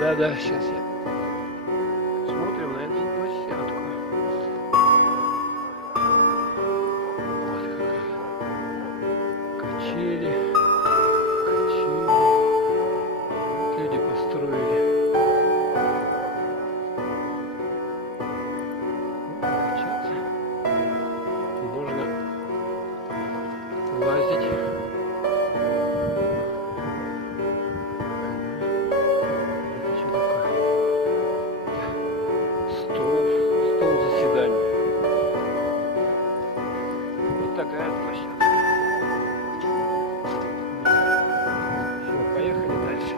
Да-да, сейчас я. Смотрим на эту площадку. Вот качели, качели. Вот люди построили. Качаться. Можно лазить. Стол заседания. Вот такая площадка. Все, поехали дальше.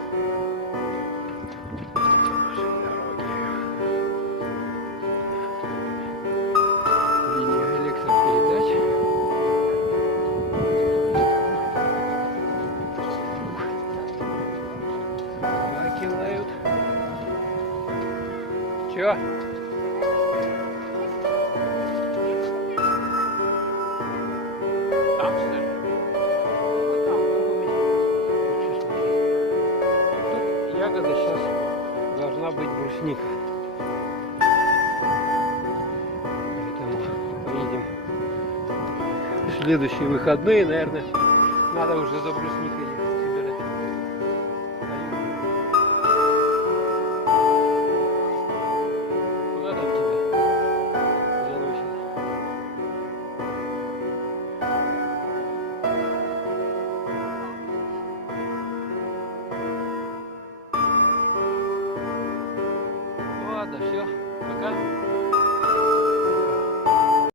Нашей дороги. Линия электропередач. Собаки лают. Чё? Там, что ли? Ну, там, в другом месте. Лучше смотреть. Тут ягода сейчас должна быть брусника. Поэтому поедем в следующие выходные, наверное, надо уже за брусникой ехать собирать. Куда там тебя заносит? Ладно, все, пока.